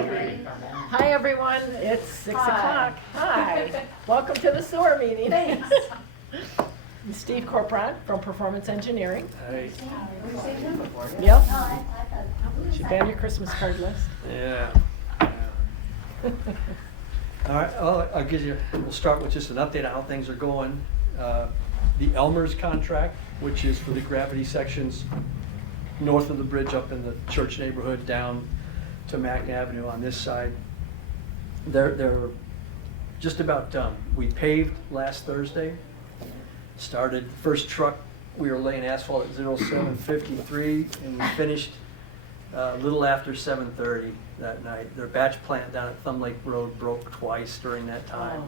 Okay. Hi, everyone. It's 6 o'clock. Hi. Welcome to the sewer meeting. Thanks. I'm Steve Corporat from Performance Engineering. Hey. Yep. Should be on your Christmas card list. Yeah. All right, I'll give you, we'll start with just an update on how things are going. The Elmer's contract, which is for the gravity sections north of the bridge up in the church neighborhood down to Mack Avenue on this side, they're just about done. We paved last Thursday, started first truck, we were laying asphalt at 07:53 and we finished a little after 7:30 that night. Their batch plant down at Thumb Lake Road broke twice during that time.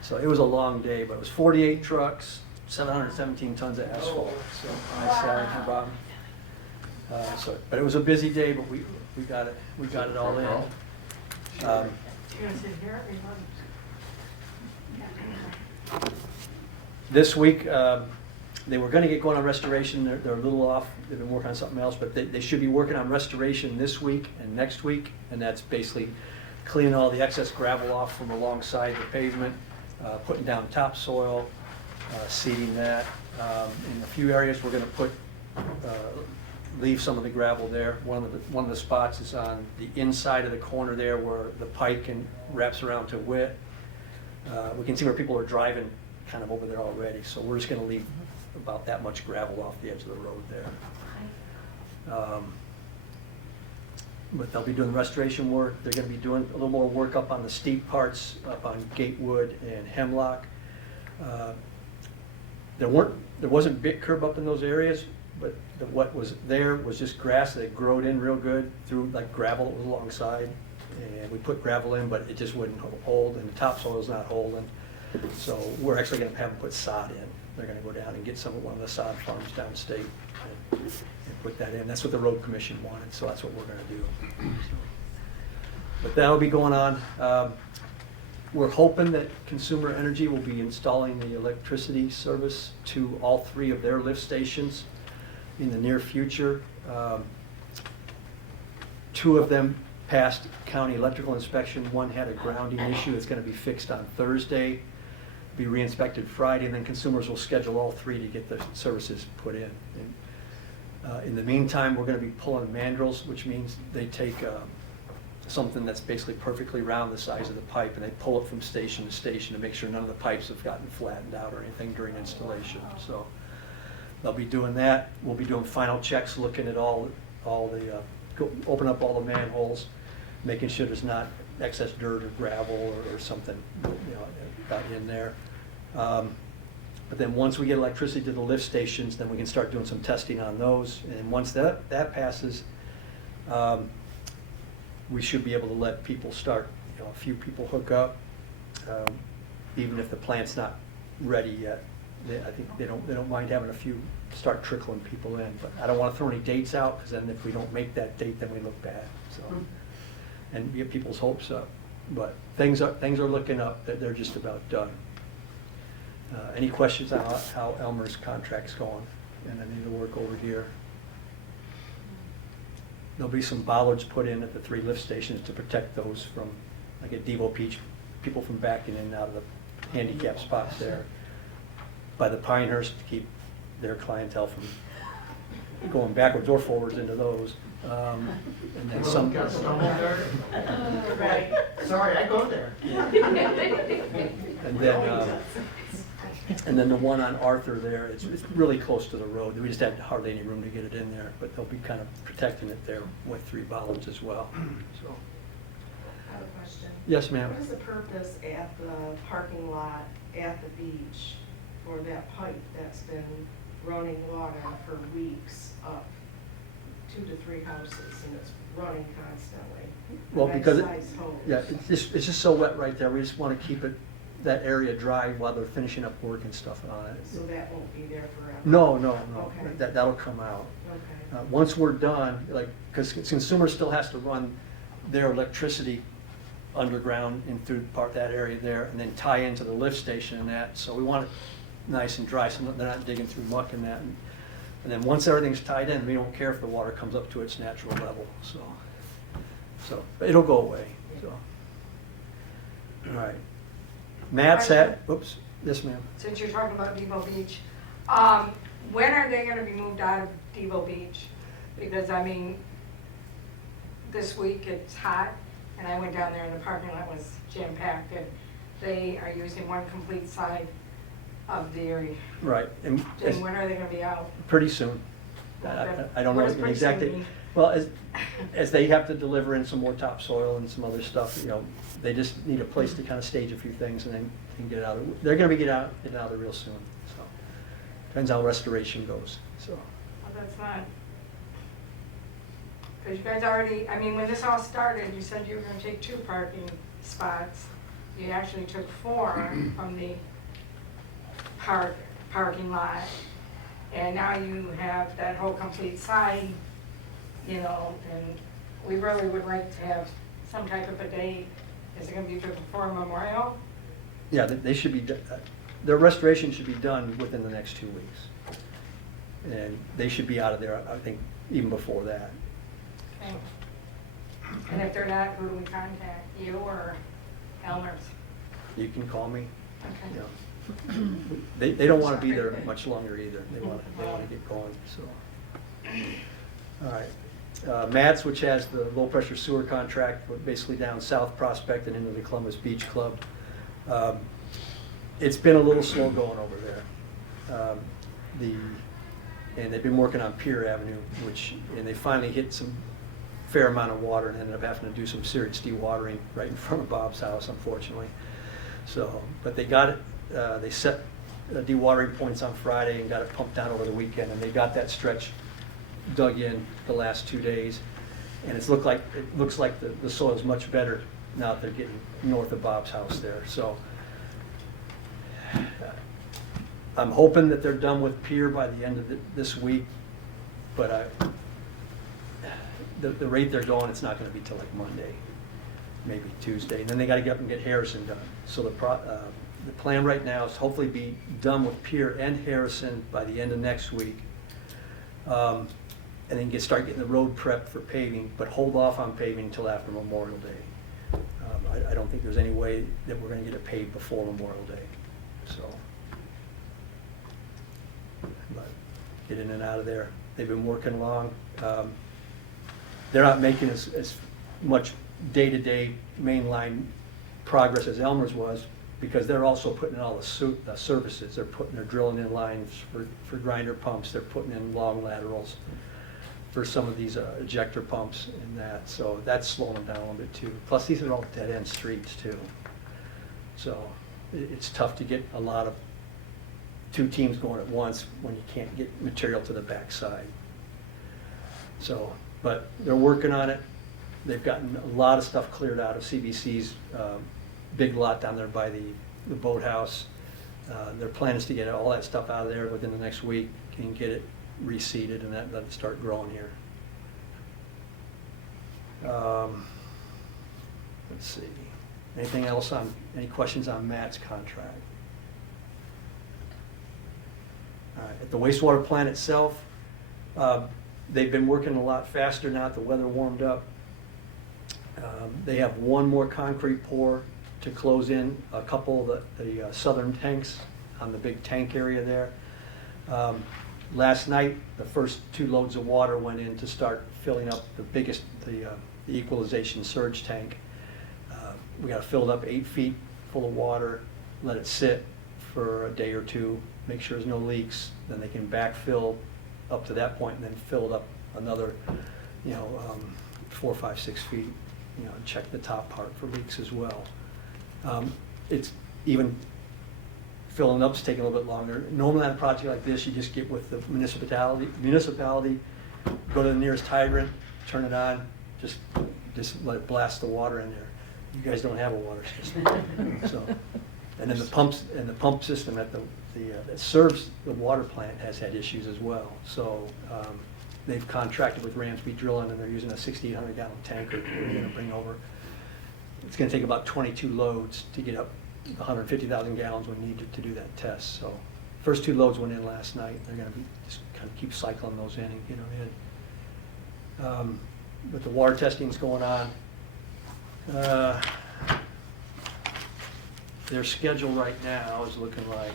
So it was a long day, but it was 48 trucks, 717 tons of asphalt. So I said, no problem. But it was a busy day, but we got it all in. This week, they were going to get going on restoration. They're a little off. They've been working on something else, but they should be working on restoration this week and next week, and that's basically cleaning all the excess gravel off from alongside the pavement, putting down topsoil, seeding that. In a few areas, we're going to leave some of the gravel there. One of the spots is on the inside of the corner there where the pipe wraps around to Witt. We can see where people are driving kind of over there already, so we're just going to leave about that much gravel off the edge of the road there. But they'll be doing restoration work. They're going to be doing a little more work up on the steep parts, up on Gatewood and Hemlock. There wasn't bit curb up in those areas, but what was there was just grass that growed in real good through like gravel that was alongside. And we put gravel in, but it just wouldn't hold, and the topsoil's not holding. So we're actually going to have them put sod in. They're going to go down and get one of the sod farms downstate and put that in. That's what the road commission wanted, so that's what we're going to do. So, but that'll be going on. We're hoping that Consumer Energy will be installing the electricity service to all 3 of their lift stations in the near future. 2 of them passed county electrical inspection. 1 had a grounding issue that's going to be fixed on Thursday, be re-inspected Friday, and then consumers will schedule all 3 to get the services put in. And, in the meantime, we're going to be pulling mandrels, which means they take something that's basically perfectly round the size of the pipe, and they pull it from station to station to make sure none of the pipes have gotten flattened out or anything during installation. So they'll be doing that. We'll be doing final checks, looking at all the open up all the manholes, making sure there's not excess dirt or gravel or something got in there. But then once we get electricity to the lift stations, then we can start doing some testing on those. And once that passes, we should be able to let people start, a few people hook up, even if the plant's not ready yet. I think they don't mind having a few start trickling people in, but I don't want to throw any dates out, because then if we don't make that date, then we look bad. So, and get people's hopes up. But things are looking up. That they're just about done. Any questions on how Elmer's contract's going? And I need to work over here. There'll be some bollards put in at the 3 lift stations to protect those from, like at DeVoe Beach, people from backing in and out of the handicap spots there. By the Pinehurst to keep their clientele from going backwards or forwards into those. And then some. Right. Sorry, I go there. And then the one on Arthur there, it's really close to the road. We just had hardly any room to get it in there, but they'll be kind of protecting it there with 3 bollards as well. So. I have a question. Yes, ma'am. What is the purpose at the parking lot at the beach for that pipe that's been running water for weeks up 2 to 3 houses, and it's running constantly? Well, because yeah, it's just so wet right there. We just want to keep that area dry while they're finishing up work and stuff on it. So that won't be there forever? No. Okay. That'll come out. Okay. Once we're done, because Consumer still has to run their electricity underground and through that area there, and then tie into the lift station and that. So we want it nice and dry, so they're not digging through muck and that. And then once everything's tied in, we don't care if the water comes up to its natural level. So So, but it'll go away, so. All right. Matt's at, oops, yes, ma'am. Since you're talking about DeVoe Beach, when are they gonna be moved out of DeVoe Beach? Because, I mean, this week it's hot, and I went down there and the parking lot was jam-packed, and they are using one complete side of the area. Right, and And when are they gonna be out? pretty soon. I don't know What does the pretty exact soon date. mean? Well, as they have to deliver in some more topsoil and some other stuff, you know, they just need a place to kind of stage a few things and then can get it out. They're gonna be getting out of there real soon, so. Depends how restoration goes, so. Well, that's not, because you guys already, I mean, when this all started, you said you were gonna take 2 parking spots. You actually took 4 from the parking lot. And now you have that whole complete side, you know, and we really would like to have some type of a date. Is it gonna be before Memorial? Yeah, they should be, their restoration should be done within the next 2 weeks. And they should be out of there, I think, even before that. Okay. And if they're not, who do we contact, you or Elmer's? You can call me, Okay. you know. They don't want to be there much longer either. They want to get going, so. All right. Matt's, which has the low-pressure sewer contract, basically down South Prospect and into the Columbus Beach Club. It's been a little slow going over there. And they've been working on Pier Avenue, and they finally hit some fair amount of water and ended up having to do some serious dewatering right in front of Bob's house, unfortunately. So, but they got it. They set dewatering points on Friday and got it pumped down over the weekend, and they got that stretch dug in the last 2 days. And it looks like the soil is much better now that they're getting north of Bob's house there. So I'm hoping that they're done with Pier by the end of this week, but the rate they're going, it's not going to be till like Monday, maybe Tuesday, and then they got to get up and get Harrison done. So the plan right now is hopefully be done with Pier and Harrison by the end of next week, and then start getting the road prepped for paving, but hold off on paving until after Memorial Day. I don't think there's any way that we're going to get it paved before Memorial Day. So, but get in and out of there. They've been working along. They're not making as much day-to-day mainline progress as Elmer's was, because they're also putting in all the services. They're drilling in lines for grinder pumps. They're putting in long laterals for some of these ejector pumps and that. So that's slowing them down a little bit too. Plus, these are all dead-end streets too. So it's tough to get a lot of 2 teams going at once when you can't get material to the backside. So, but they're working on it. They've gotten a lot of stuff cleared out of CBC's big lot down there by the boathouse. Their plan is to get all that stuff out of there within the next week and get it reseeded and let it start growing here. Let's see. Anything else any questions on Matt's contract? All right, at the wastewater plant itself, they've been working a lot faster now that the weather warmed up. They have one more concrete pour to close in a couple of the southern tanks on the big tank area there. Last night, the first 2 loads of water went in to start filling up the equalization surge tank. We got it filled up 8 feet full of water, let it sit for a day or 2, make sure there's no leaks, then they can backfill up to that point and then fill it up another, 4, 5, 6 feet, and check the top part for leaks as well. It's even filling up's taking a little bit longer. Normally on a project like this, you just get with the municipality, go to the nearest hydrant, turn it on, just let it blast the water in there. You guys don't have a water system, so. And then the pump system that that serves the water plant has had issues as well. So they've contracted with Ramsby Drilling, and they're using a 6,800 gallon tanker they're going to bring over. It's going to take about 22 loads to get up 150,000 gallons we need to do that test. So first 2 loads went in last night. They're going to be just kind of keep cycling those in and get them in. But the water testing's going on. Their schedule right now is looking like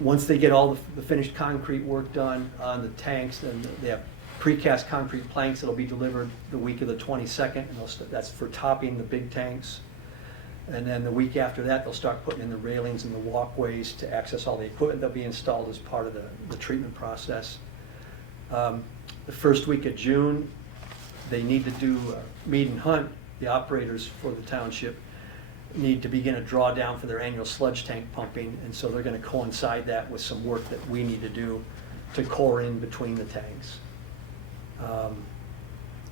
once they get all the finished concrete work done on the tanks, and they have precast concrete planks that'll be delivered the week of the 22nd, and that's for topping the big tanks. And then the week after that, they'll start putting in the railings and the walkways to access all the equipment that'll be installed as part of the treatment process. The first week of June, they need to do meet and hunt. The operators for the township need to begin a drawdown for their annual sludge tank pumping, and so they're going to coincide that with some work that we need to do to core in between the tanks.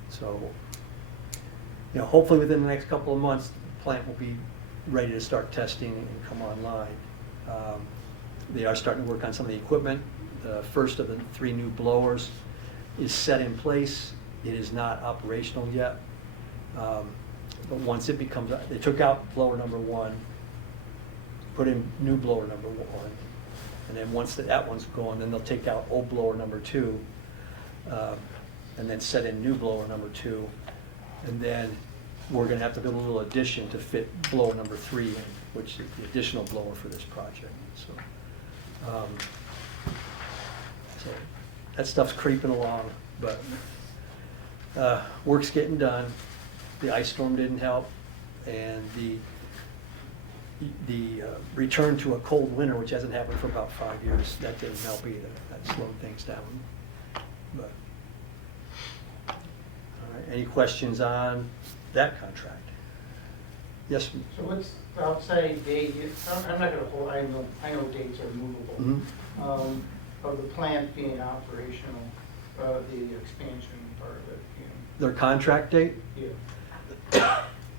So, hopefully within the next couple of months, the plant will be ready to start testing and come online. They are starting to work on some of the equipment. The first of the 3 new blowers is set in place. It is not operational yet. But once it becomes, they took out blower number 1, put in new blower number 1, and then once that one's going, then they'll take out old blower number 2, and then set in new blower number 2, and then we're going to have to build a little addition to fit blower number 3 in, which is the additional blower for this project. So that stuff's creeping along, but work's getting done. The ice storm didn't help, and the return to a cold winter, which hasn't happened for about 5 years, that didn't help either. That slowed things down. But all right, any questions on that contract? Yes. So what's the outside date? I'm not gonna hold, I know dates are movable. Mhm. Of the plant being operational, the expansion part of it, Their contract date? yeah.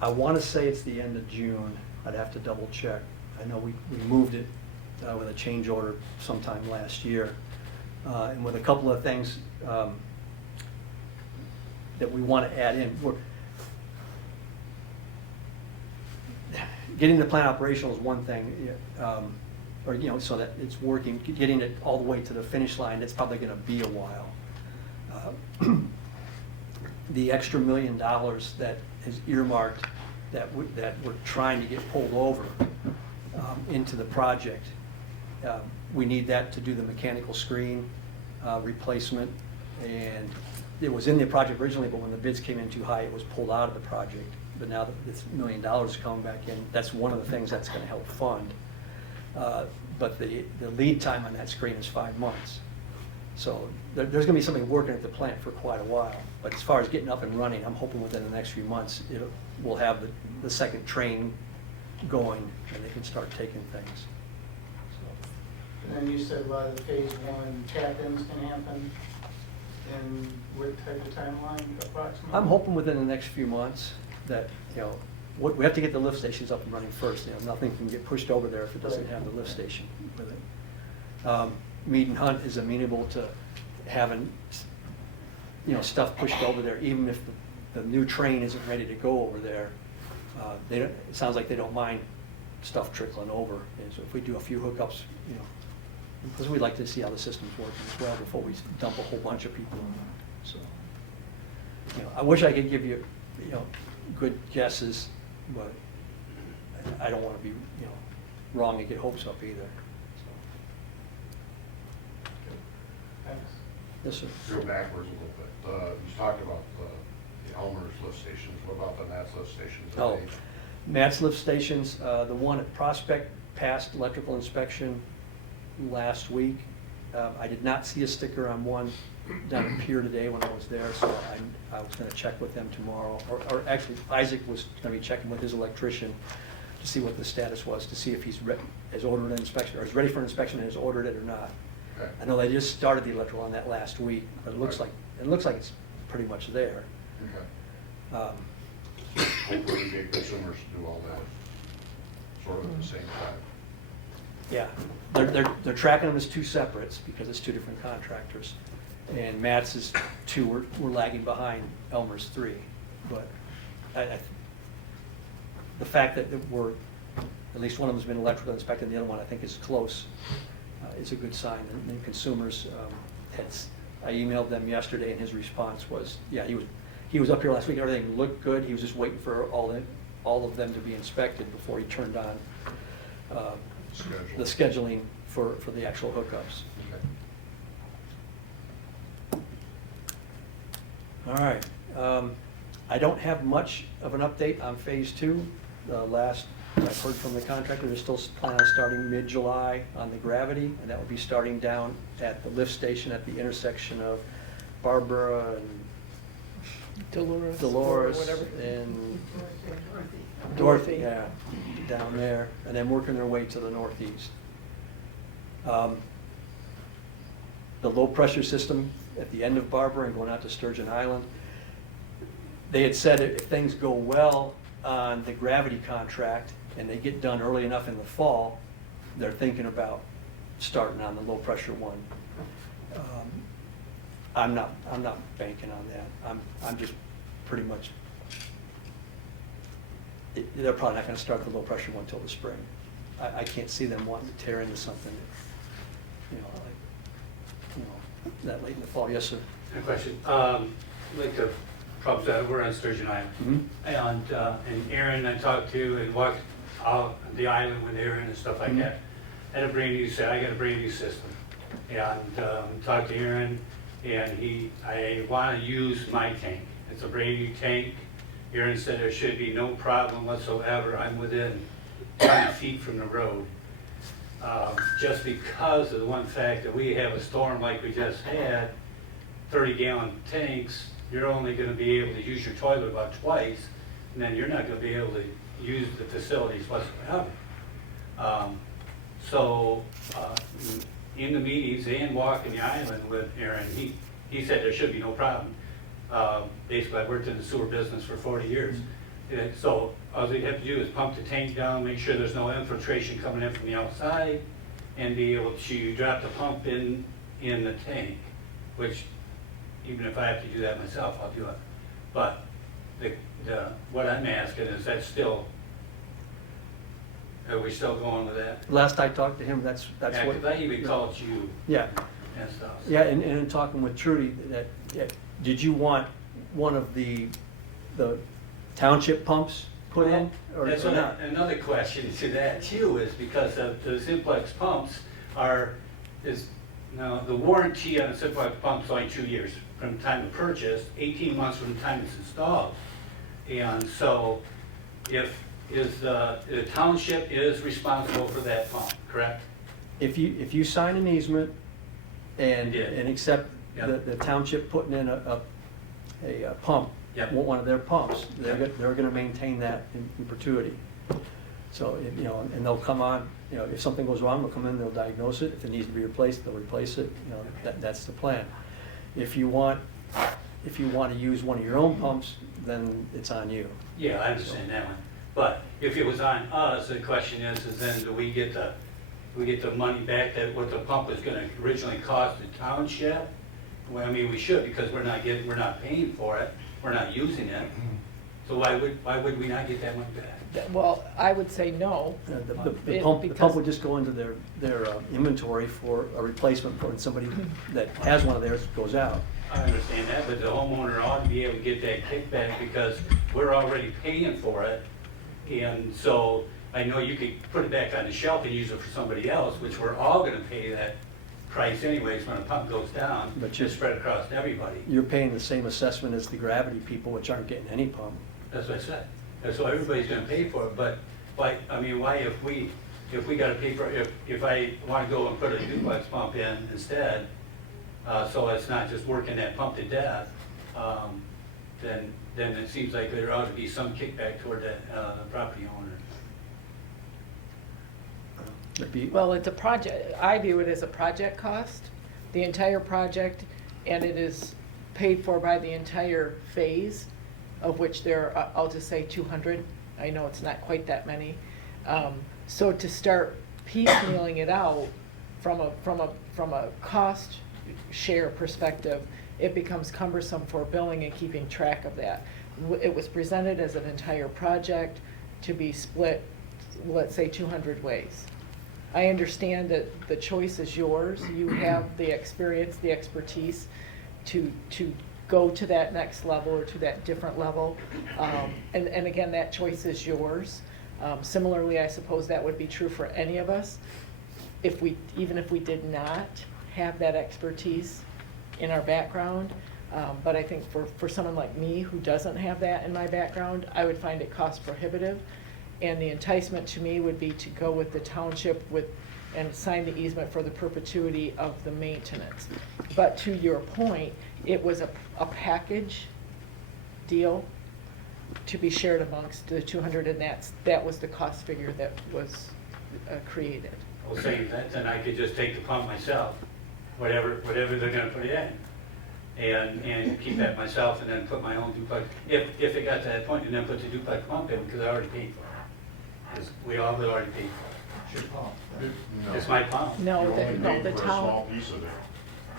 I want to say it's the end of June. I'd have to double check. I know we moved it with a change order sometime last year. And with a couple of things that we want to add in. Getting the plant operational is one thing, so that it's working. Getting it all the way to the finish line, it's probably going to be a while. The extra $1 million that is earmarked that we're trying to get pulled over into the project. We need that to do the mechanical screen replacement, and it was in the project originally, but when the bids came in too high, it was pulled out of the project. But now that this $1 million is coming back in, that's one of the things that's going to help fund. But the lead time on that screen is 5 months. So there's going to be somebody working at the plant for quite a while. But as far as getting up and running, I'm hoping within the next few months, we'll have the second train going, and they can start taking things. And then you said a lot of the phase 1 tap-ins can happen, and what type of timeline approximately? I'm hoping within the next few months that, we have to get the lift stations up and running first. Nothing can get pushed over there if it doesn't have the lift station with it. Mead and Hunt is amenable to having, stuff pushed over there, even if the new train isn't ready to go over there. It sounds like they don't mind stuff trickling over. And so if we do a few hookups, because we'd like to see how the system's working as well before we dump a whole bunch of people. So, I wish I could give you, good guesses, but I don't want to be, wrong and get hopes up either. Thanks. Yes, sir. Go backwards a little bit. You talked about the Elmer's lift stations. What about the Nats lift stations? Oh, Matt's lift stations, the one at Prospect passed electrical inspection last week. I did not see a sticker on one down at Pier today when I was there, so I was going to check with them tomorrow. Or actually, Isaac was going to be checking with his electrician to see what the status was, to see if has ordered an inspection, or is ready for an inspection and has ordered it or not. Okay. I know they just started the electrical on that last week, but it looks like it's pretty much there. Okay. Hopefully we get consumers to do all that sort of at the same time. Yeah, they're tracking them as 2 separates because it's 2 different contractors. And Matt's is 2, we're lagging behind Elmer's 3. But the fact that at least one of them's been electrical inspected and the other one I think is close, is a good sign. And consumers had I emailed them yesterday, and his response was, yeah, he was up here last week, everything looked good, he was just waiting for all of them to be inspected before he turned on the scheduling for the actual hookups. Okay. All right, I don't have much of an update on phase 2. The last I've heard from the contractor, they're still planning on starting mid-July on the gravity, and that will be starting down at the lift station at the intersection of Barbara and Dolores. Dolores or whatever. and Dorothy. Yeah, down there, and then working their way to the northeast. The low-pressure system at the end of Barbara and going out to Sturgeon Island, they had said if things go well on the gravity contract and they get done early enough in the fall, they're thinking about starting on the low-pressure one. I'm not banking on that. I'm just pretty much, they're probably not gonna start the low-pressure one till the spring. I can't see them wanting to tear into something, that late in the fall. Yes, sir? A question, like the problems that were on Sturgeon Island. And Aaron I talked to and walked out the island with Aaron and stuff like that. Had a brand new I got a brand new system. And talked to Aaron, and I want to use my tank. It's a brand new tank. Aaron said there should be no problem whatsoever. I'm within 20 feet from the road. Just because of the one fact that we have a storm like we just had, 30-gallon tanks, you're only going to be able to use your toilet about twice, and then you're not going to be able to use the facilities whatsoever. In the meetings and walking the island with Aaron, he said there should be no problem. Basically, I worked in the sewer business for 40 years. So all they have to do is pump the tank down, make sure there's no infiltration coming in from the outside, and be able to drop the pump in the tank, which even if I have to do that myself, I'll do it. But what I'm asking is are we still going with that? Last I talked to him, that's Yeah, what. 'cause I even called you Yeah, and stuff. yeah, and in talking with Trudy, did you want one of the township pumps put in, or That's not? another question to that too, is because of the simplex pumps the warranty on a simplex pump is only 2 years from the time of purchase, 18 months from the time it's installed. And so the township is responsible for that pump, correct? If you sign an easement and I did. accept Yep. the township putting in a pump, Yep. one of their pumps, they're Yep. gonna maintain that in perpetuity. So, and they'll come on, if something goes wrong, they'll come in, they'll diagnose it. If it needs to be replaced, they'll replace it. That's the plan. If you want to use one of your own pumps, then it's on you. Yeah, I understand that one. But if it was on us, the question is then do we get the money back that what the pump was gonna originally cost the township? Well, I mean, we should, because we're not paying for it, we're not using it. So why would we not get that money back? Well, I would say no. The It- pump because- would just go into their inventory for a replacement for when somebody that has one of theirs goes out. I understand that, but the homeowner ought to be able to get that kickback because we're already paying for it. And so I know you could put it back on the shelf and use it for somebody else, which we're all gonna pay that price anyways when a pump goes down, But just spread across everybody. You're paying the same assessment as the gravity people, which aren't getting any pump. That's what I said. And so everybody's gonna pay for it, but why if we gotta pay for, if I wanna go and put a duplex pump in instead, so it's not just working that pump to death, then it seems like there ought to be some kickback toward the property owner. It'd be- Well, it's a project, I view it as a project cost, the entire project, and it is paid for by the entire phase, of which there are, I'll just say 200. I know it's not quite that many. So to start piecemealing it out from a cost share perspective, it becomes cumbersome for billing and keeping track of that. It was presented as an entire project to be split, let's say 200 ways. I understand that the choice is yours, you have the experience, the expertise, to go to that next level or to that different level. And again, that choice is yours. Similarly, I suppose that would be true for any of us. Even if we did not have that expertise in our background. But I think for someone like me who doesn't have that in my background, I would find it cost prohibitive. And the enticement to me would be to go with the township and sign the easement for the perpetuity of the maintenance. But to your point, it was a package deal to be shared amongst the 200, and that was the cost figure that was created. I was saying that, then I could just take the pump myself, whatever they're gonna put in, and keep that myself, and then put my own duplex, if it got to that point, and then put the duplex pump in, because I already paid for it. 'Cause we all had already paid for It's your pump. No. it. It's my pump. No, You only the paid the for a small town, piece of it.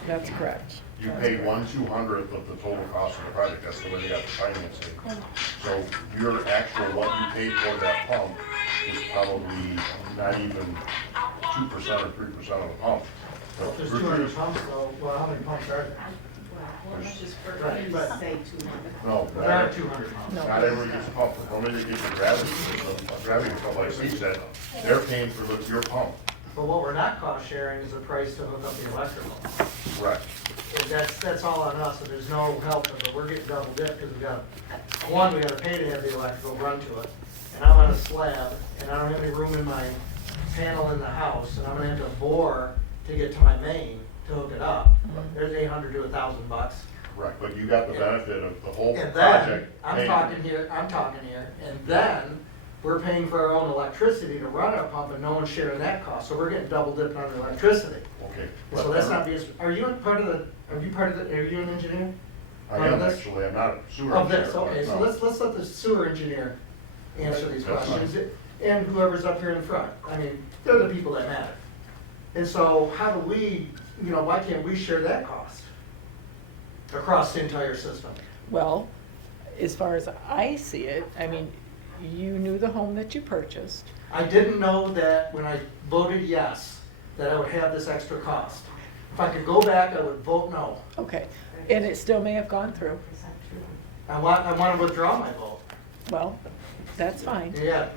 that's correct. You That's pay correct. 1/200th of the total cost of the project, that's the way they got the financing. So your actual, what you paid for that pump is probably not even 2% or 3% of the pump. Well, if there's 200 pumps, though, well, how many pumps are there? Well, just for, Right, you but- say 200. No, There are 200 pumps. No. not everybody gets a pump, only they get the gravity stuff like Steve said, they're paying for your pump. But what we're not cost sharing is the price to hook up the electrical. Correct. And that's all on us, and there's no help, but we're getting double dipped because we gotta pay to have the electrical run to it. And I'm on a slab, and I don't have any room in my panel in the house, and I'm gonna have to bore to get to my main to hook it up. There's $800 to $1,000. Correct, but you got the benefit of the whole And then, project. I'm paying- talking here, and then we're paying for our own electricity to run our pump, and no one's sharing that cost, so we're getting double dipped on the electricity. Okay. So that's not being, are you an engineer? I part of am this? actually, I'm not a sewer Of engineer. this, okay, so no. let's let the sewer engineer answer these That's fine. questions, and whoever's up here in front. I mean, they're the people that matter. And so how do we, why can't we share that cost across the entire system? Well, as far as I see it, I mean, you knew the home that you purchased. I didn't know that when I voted yes, that I would have this extra cost. If I could go back, I would vote no. Okay, and it still may have gone through. I want to withdraw my vote. Well, that's fine. Yeah,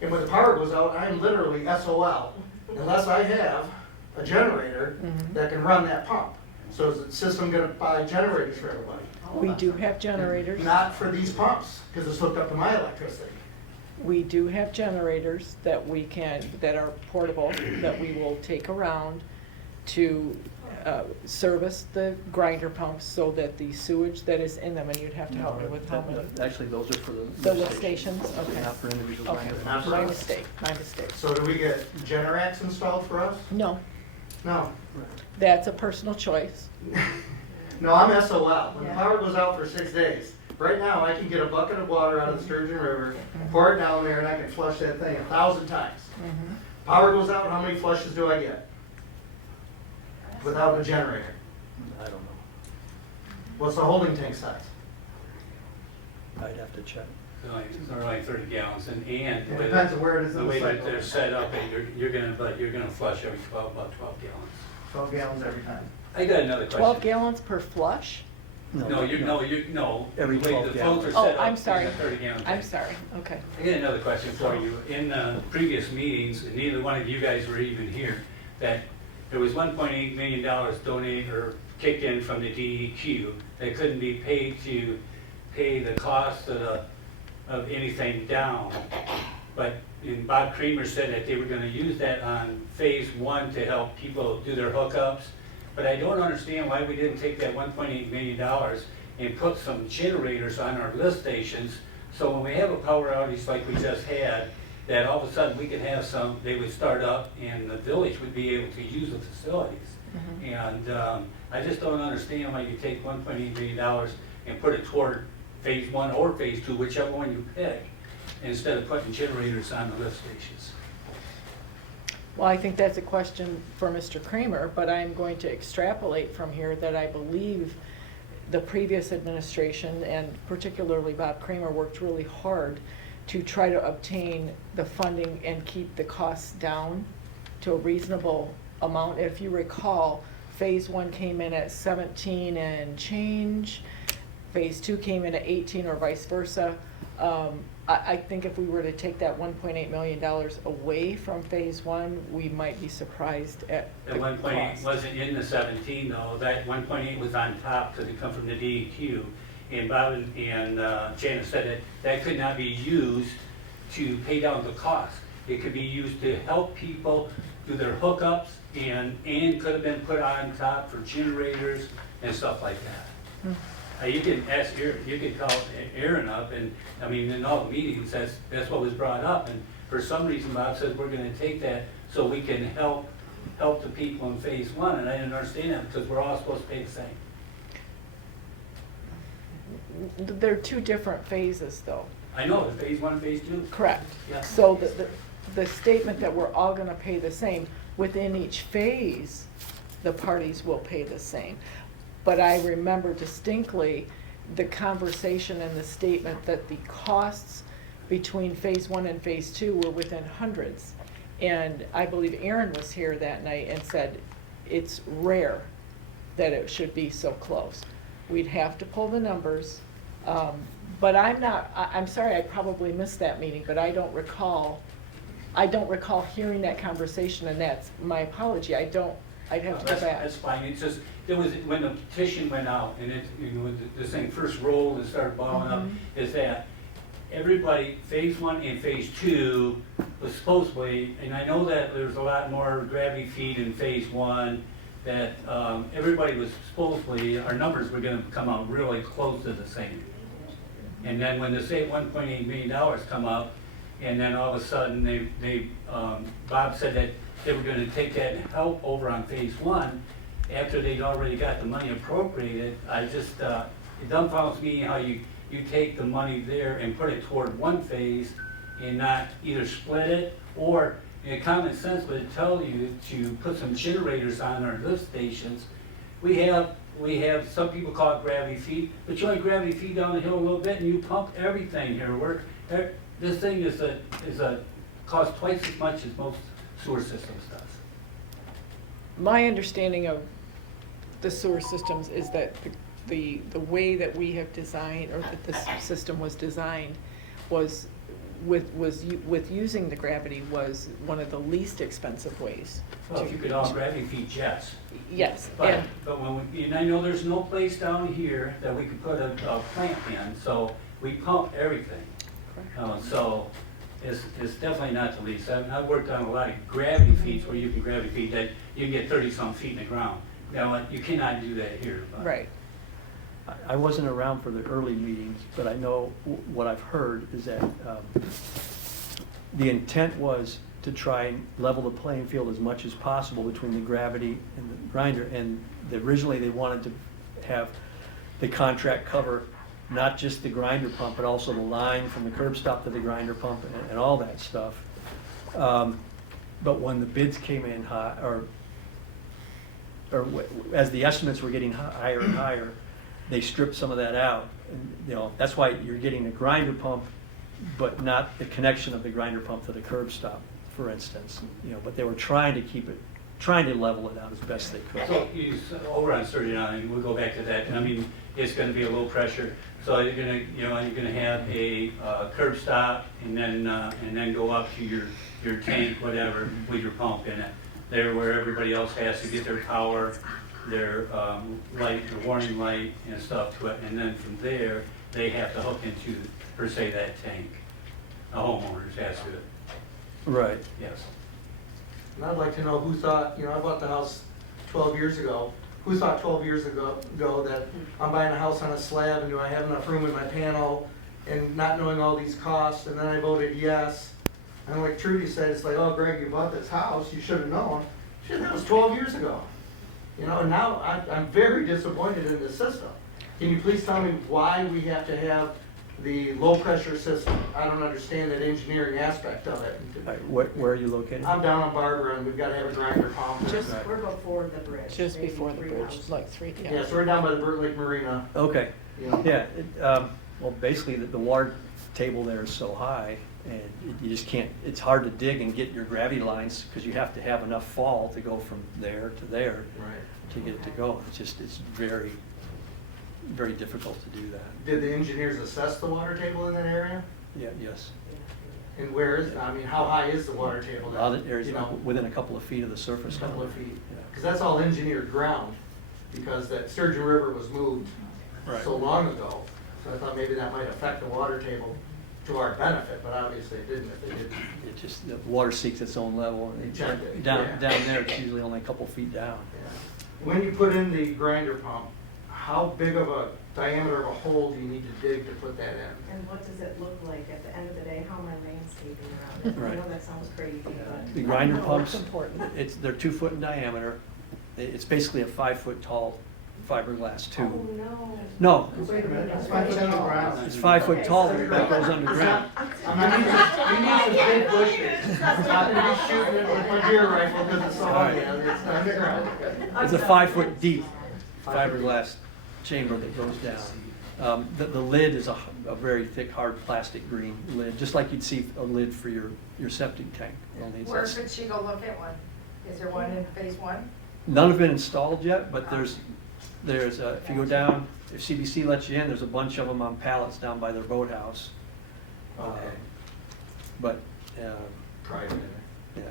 and when the power goes out, I'm literally SOL, unless I have a generator Mhm. that can run that pump. So is the system gonna buy generators for everybody? We do have generators. Not for these pumps, because it's hooked up to my electricity. We do have generators that that are portable, that we will take around to service the grinder pumps so that the sewage that is in them, and you'd have to help me with how many. Actually, those are for The lift stations, okay. Not for individual Okay, grinders. Not for my us. mistake, my mistake. So do we get Generacs installed for us? No, No. that's a personal choice. No, I'm SOL. When the power goes out for 6 days, right now I can get a bucket of water out of the Sturgeon River, pour it down there, and I can flush that thing 1,000 times. Mhm. Power goes out, how many flushes do I get? Without a generator? I don't know. What's the holding tank size? I'd have to check. They're like 30 gallons, and It with depends on where it is the in the way that cycle. they're set up, and you're gonna flush every about 12 gallons. 12 gallons every time. I got another question. 12 gallons per flush? No. Every The way 12 the gallons. filter's Oh, set up I'm is a sorry. 30-gallon I'm tank. sorry, okay. I got another question for you. In previous meetings, and neither one of you guys were even here, that there was $1.8 million donated or kicked in from the DEQ that couldn't be paid to pay the cost of anything down. And Bob Creamer said that they were gonna use that on phase 1 to help people do their hookups. But I don't understand why we didn't take that $1.8 million and put some generators on our lift stations, so when we have a power outage like we just had, that all of a sudden we could have some, they would start up and the village would be able to use the facilities. And I just don't understand why you take $1.8 million and put it toward phase 1 or phase 2, whichever one you pick, instead of putting generators on the lift stations. Well, I think that's a question for Mr. Kramer, but I'm going to extrapolate from here that I believe the previous administration, and particularly Bob Kramer, worked really hard to try to obtain the funding and keep the costs down to a reasonable amount. If you recall, phase 1 came in at 17 and change, phase 2 came in at 18 or vice versa. I think if we were to take that $1.8 million away from phase 1, we might be surprised at the At 1.8 cost. wasn't in the 17 though, that 1.8 was on top because it come from the DEQ. And Bob and Janice said that that could not be used to pay down the cost. It could be used to help people do their hookups and could have been put on top for generators and stuff like that. You can ask, you can call Aaron up, and, I mean, in all the meetings, that's what was brought up, and for some reason Bob said, we're gonna take that so we can help the people in phase 1, and I didn't understand that, because we're all supposed to pay the same. They're two different phases, though. I know, the phase 1 and phase 2. Correct. Yeah. So the statement that we're all gonna pay the same, within each phase, the parties will pay the same. But I remember distinctly the conversation and the statement that the costs between phase 1 and phase 2 were within hundreds. And I believe Aaron was here that night and said, it's rare that it should be so close. We'd have to pull the numbers. But I'm sorry, I probably missed that meeting, but I don't recall hearing that conversation, and that's my apology. I'd have to go back. That's fine, it's just, it was, when the petition went out, and it, you know, this thing first rolled and started balling up, is that everybody, phase 1 and phase 2 was supposedly, and I know that there's a lot more gravity feed in phase 1, that everybody was supposedly, our numbers were gonna come out really close to the same. And then when the say $1.8 million come up, and then all of a sudden Bob said that they were gonna take that and help over on phase 1, after they'd already got the money appropriated. I just, it dumbfounds me how you take the money there and put it toward one phase and not either split it, or in common sense would tell you to put some generators on our lift stations. We have, some people call it gravity feed, but you only gravity feed down the hill a little bit and you pump everything here. This thing costs twice as much as most sewer systems does. My understanding of the sewer systems is that the way that we have designed, or that this system was designed, was with using the gravity was one of the least expensive ways. Well, if you could all gravity feed, yes. Yes, But and when and I know there's no place down here that we could put a plant in, so we pump everything. So it's definitely not the least. I've worked on a lot of gravity feeds where you can gravity feed that you can get 30-some feet in the ground. Now, you cannot do that here. But. right. I wasn't around for the early meetings, but I know what I've heard is that the intent was to try and level the playing field as much as possible between the gravity and the grinder. And originally they wanted to have the contract cover not just the grinder pump, but also the line from the curb stop to the grinder pump and all that stuff. But when the bids came in high, as the estimates were getting higher and higher, they stripped some of that out. And, you know, that's why you're getting a grinder pump, but not the connection of the grinder pump to the curb stop, for instance. You know, but they were trying to level it out as best they could. So over on Sturgeon Island, we'll go back to that. I mean, it's going to be a low pressure. So you're going to have a curb stop and then go up to your tank, whatever, with your pump in it. There where everybody else has to get their power, their light, their warning light and stuff to it. And then from there, they have to hook into, per se, that tank. The homeowners has to. Right. Yes. And I'd like to know who thought, I bought the house 12 years ago. Who thought 12 years ago that I'm buying a house on a slab and do I have enough room in my panel, and not knowing all these costs, and then I voted yes. And like Trudy said, it's like, oh, Greg, you bought this house, you should have known. Shit, that was 12 years ago. And now I'm very disappointed in this system. Can you please tell me why we have to have the low pressure system? I don't understand that engineering aspect of it. Where are you located? I'm down on Barbara, and we've got to have a grinder pump. We're before the bridge. Just maybe before the 3 bridge, houses. like 3, yeah. Yeah, so we're down by the Burt Lake Marina. Okay. You know. Yeah, well, basically, the water table there is so high, and you just can't, it's hard to dig and get your gravity lines, because you have to have enough fall to go from there to there. Right. to get it to go. It's very, very difficult to do that. Did the engineers assess the water table in that area? Yeah, yes. And where is, I mean, how high is the water table? A lot of areas You know, within a couple of feet of the a surface. couple of feet. Yeah. Because that's all engineered ground, because that Sturgeon River was moved Right. so long ago. So I thought maybe that might affect the water table to our benefit, but obviously it didn't if they didn't. It just, the water seeks its own level. You checked it, Down, yeah. down there, it's usually only a couple feet down. Yeah. When you put in the grinder pump, how big of a diameter of a hole do you need to dig to put that in? And what does it look like at the end of the day? How am I landscaping around it? I Right. know that sounds crazy, but. The grinder No, pumps, it's important. they're 2 foot in diameter. It's basically a 5 foot tall fiberglass Oh, tube. no. No, Wait a minute. It's 5 foot underground. it's 5 foot Okay, tall so- that goes underground. I'm not using, we need some big bushes. I'm not gonna be shooting it with my deer rifle because it's so high, it's underground. It's a 5 foot deep fiberglass chamber that goes down. The lid is a very thick, hard plastic green lid, just like you'd see a lid for your septic tank. Only Where it's- could she go look at one? Is there one in phase one? None have been installed yet, but there's, if you go down, if CBC lets you in, there's a bunch of them on pallets down by their boathouse. Okay. But, Private. yeah.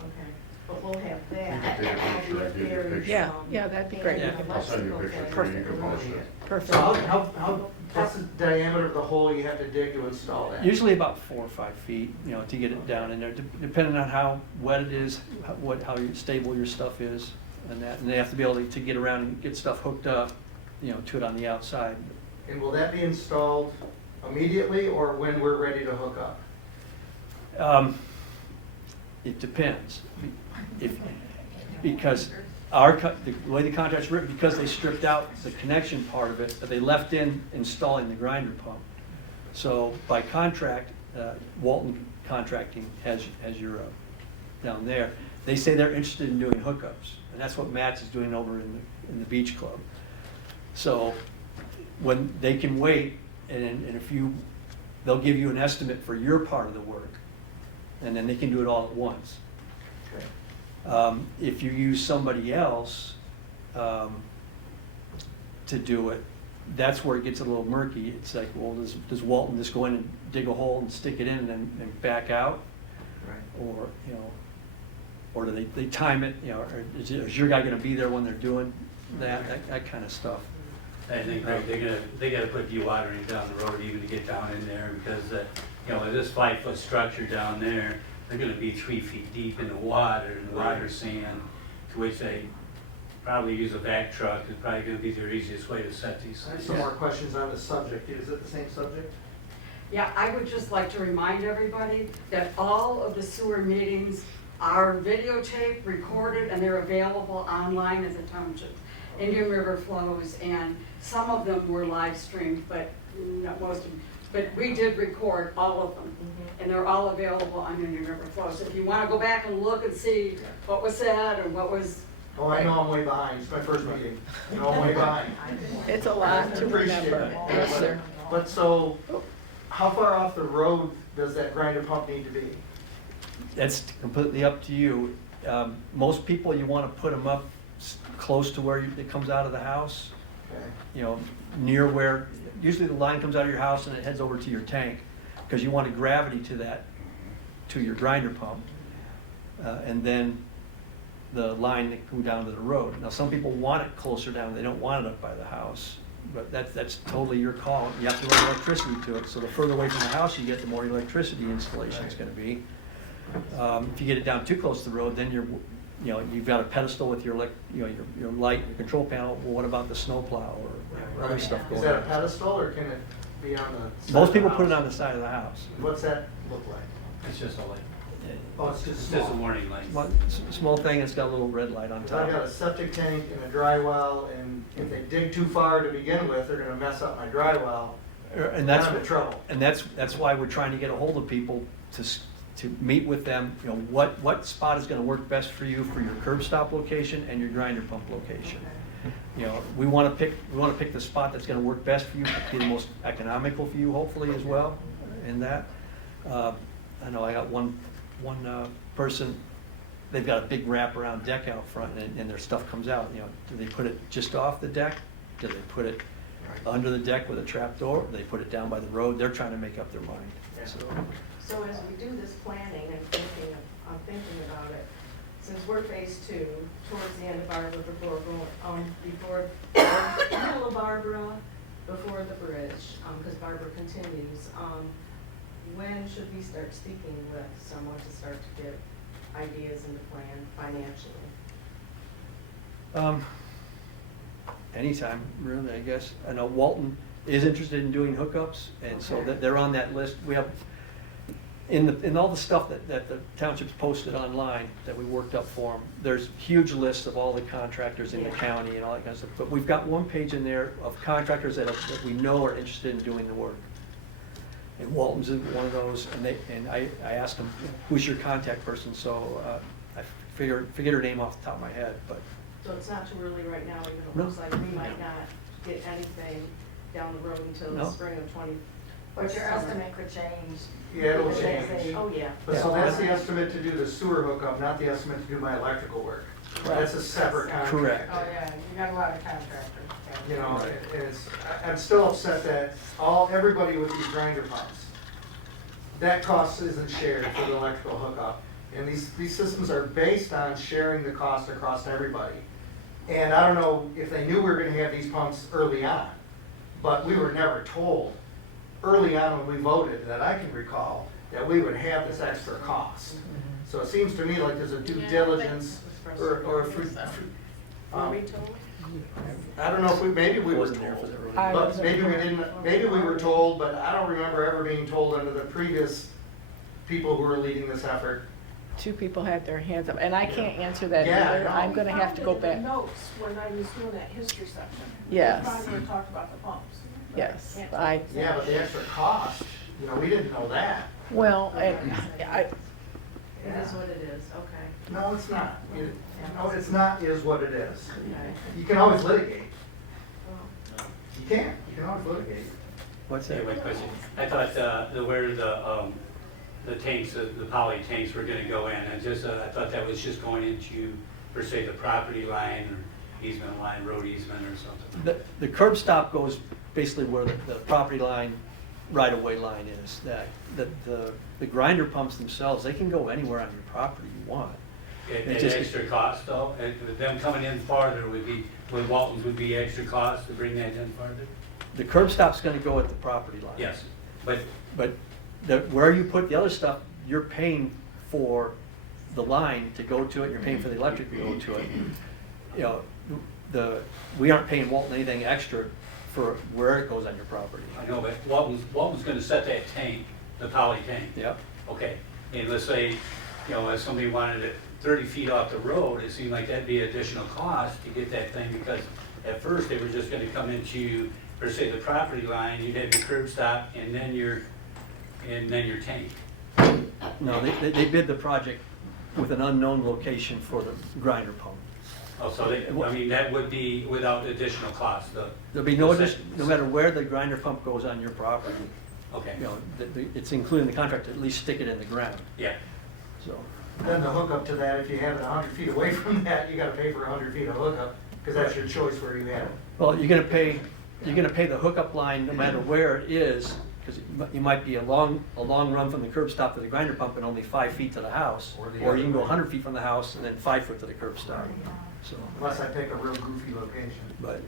Okay, but we'll have You that. can take a picture, That'll be give you a very, picture. Yeah, yeah, that'd be great. Yeah. I'll send you a picture, so you can post it. Perfect. So what's the diameter of the hole you have to dig to install that? Usually about 4 or 5 feet, to get it down in there, depending on how wet it is, how stable your stuff is, and that, and they have to be able to get around and get stuff hooked up, to it on the outside. And will that be installed immediately or when we're ready to hook up? It depends, because the way the contract's written, because they stripped out the connection part of it, but they left in installing the grinder pump. So by contract, Walton Contracting has your, down there, they say they're interested in doing hookups, and that's what Matt's is doing over in the beach club. So when they can wait, and if they'll give you an estimate for your part of the work, and then they can do it all at once. Okay. If you use somebody else to do it, that's where it gets a little murky. It's like, well, does Walton just go in and dig a hole and stick it in and then back out? Right. Or, or do they time it, or is your guy gonna be there when they're doing that kind of stuff? I think they gotta put dewatering down the road even to get down in there, because, with this 5 foot structure down there, they're gonna be 3 feet deep in the water, and the water sand, to which they probably use a vac truck, is probably gonna be their easiest way to set these I have things. some more questions on this subject. Is it the same subject? Yeah, I would just like to remind everybody that all of the sewer meetings are videotaped, recorded, and they're available online at the Township. Indian River flows, and some of them were live streamed, but not most of them. But we did record all of them, and they're all available on Indian River flows. If you want to go back and look and see what was said and what was, Oh, I know I'm way behind. It's my first meeting. I'm way behind. It's a lot to Appreciate remember. it. Yes, sir. But so, how far off the road does that grinder pump need to be? That's completely up to you. Most people, you want to put them up close to where it comes out of the house, Okay. near where, usually the line comes out of your house and it heads over to your tank, because you want a gravity to your grinder pump, and then the line that goes down to the road. Now, some people want it closer down, they don't want it up by the house, but that's totally your call. You have to run electricity to it, so the further away from the house you get, the more electricity installation is gonna be. If you get it down too close to the road, then you've got a pedestal with your light, your control panel. Well, what about the snowplow or other stuff Is going that a on? pedestal or can it be on the? side Most of people the put it house? on the side of the house. What's that look like? It's just a light, Oh, it's just it's just a small. warning light. One small thing, it's got a little red light on 'Cause I've got top. a septic tank and a dry well, and if they dig too far to begin with, they're gonna mess up my dry well. And that's, I'm in trouble. and that's why we're trying to get a hold of people to meet with them, what spot is gonna work best for you for your curb stop location and your grinder pump location. We wanna pick the spot that's gonna work best for you, be the most economical for you, hopefully, as well, in that. I know I got one person they've got a big wraparound deck out front and their stuff comes out, you know, do they put it just off the deck? Do they put it under the deck with a trap door? Do they put it down by the road? They're trying to make up their mind, Yeah. so. So as we do this planning and thinking, I'm thinking about it, since we're phase two, towards the end of Barbara, before middle of Barbara, before the bridge, because Barbara continues, when should we start speaking with someone to start to get ideas and to plan financially? Anytime, really, I guess. I know Walton is interested in doing hookups, and so Okay. that they're on that list. We have, in all the stuff that the township's posted online that we worked up for them, there's huge lists of all the contractors in the Yeah. county and all that kind of stuff. But we've got one page in there of contractors that we know are interested in doing the work. And Walton's is one of those, and I asked them, who's your contact person? So I figured her name off the top of my head, but. So it's not too early right now, even though No. it looks like we might not get anything down the road until the No. spring of 20. But your estimate could change. Yeah, it'll Because they change. say, Oh, yeah. But so that's the estimate to do the sewer hookup, not the estimate to do my electrical work. That's a separate contract. Correct. Oh, yeah, you got a lot of contractors. You know, Right. I'm still upset that everybody with these grinder pumps, that cost isn't shared for the electrical hookup. And these systems are based on sharing the cost across everybody. And I don't know if they knew we were gonna have these pumps early on, but we were never told early on when we voted, that I can recall, that we would have this extra cost. So it seems to me like there's a due diligence, or if we, Were we told? I don't know if maybe we were Wasn't there for told. the early. I But wasn't maybe we told. didn't, maybe we were told, but I don't remember ever being told under the previous people who were leading this effort. Two people had their hands up, and I can't answer that Yeah, I either. know. I'm gonna have to go We found it in back. the notes when I was doing that history section. Yes. We found where it talked about the pumps. but Yes, can't- Yeah, but the extra cost, you know, we didn't know that. well, I, It is what it is, okay. No, it's not. No, it's not is what it is. Okay. You can always litigate. Well, You can always litigate. What's that? Anyway, question. I thought where the tanks, the poly tanks were gonna go in, and just, I thought that was just going into, per se, the property line or easement line, road easement or something. The curb stop goes basically where the property line, right-of-way line is. The grinder pumps themselves, they can go anywhere on your property you want. At It just- extra cost though, and them coming in farther with Walton's would be extra cost to bring that in farther? The curb stop's gonna go at the property line. Yes, but But where you put the other stuff, you're paying for the line to go to it, you're paying for the electric to go to it. You know, we aren't paying Walton anything extra for where it goes on your property. I know, but Walton's gonna set that tank, the poly tank. Yep. Okay, and let's say, you know, if somebody wanted it 30 feet off the road, it seemed like that'd be additional cost to get that thing, because at first they were just gonna come into, per se, the property line, you'd have your curb stop, and then your tank. No, they bid the project with an unknown location for the grinder pump. Oh, so that would be without additional cost, There'll be no addition, no matter where the grinder pump goes on your property, okay, you know, it's including the contract to at least stick it in the ground, yeah. so. Then the hookup to that, if you have it 100 feet away from that, you gotta pay for 100 feet of hookup, because that's your choice where you have it. Well, you're gonna pay the hookup line no matter where it is, because you might be a long run from the curb stop to the grinder pump and only 5 feet to the house. Or the Or you can go other way. 100 feet from the house and then 5 foot to the curb stop, so. Unless I pick a real goofy location. But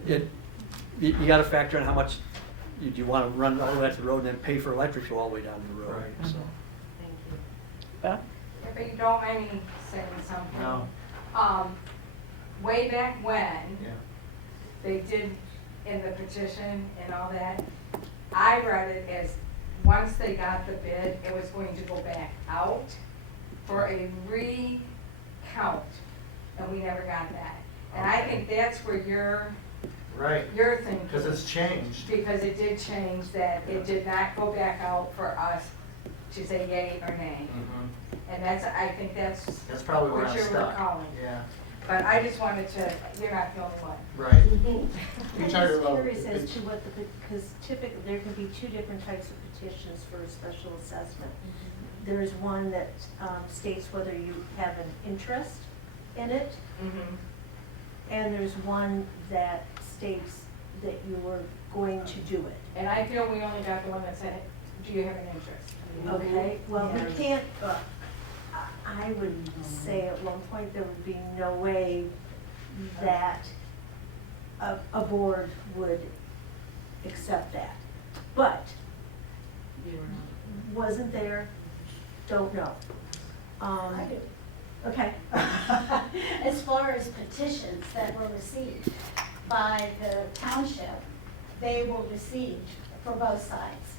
you gotta factor in how much, do you wanna run all the way up the road and then pay for electric to go all the way down the road, Right. so. Thank you. Beth? Yeah, but you don't mind me saying something? No. Way back when, Yeah. they did in the petition and all that, I read it as, once they got the bid, it was going to go back out for a recount, and we never got that. And I think that's where you're Right, thinking. because it's changed. Because it did change that, it did not go back out for us to say yay or nay. And I think that's That's probably where what I'm you're stuck. recalling. Yeah, But I just wanted to, you're not the only one. right. I'm You just talking about curious as the- to what because typically there can be two different types of petitions for a special assessment. there's one that states whether you have an interest in it, Mhm. and there's one that states that you were going to do it. And I feel we only got the one that said, do you have an interest? Okay, well, we Yeah. can't, I would say at one point there would be no way that a board would accept that. But, wasn't there, don't know. I do. Okay. As far as petitions that were received by the township, they were received for both sides.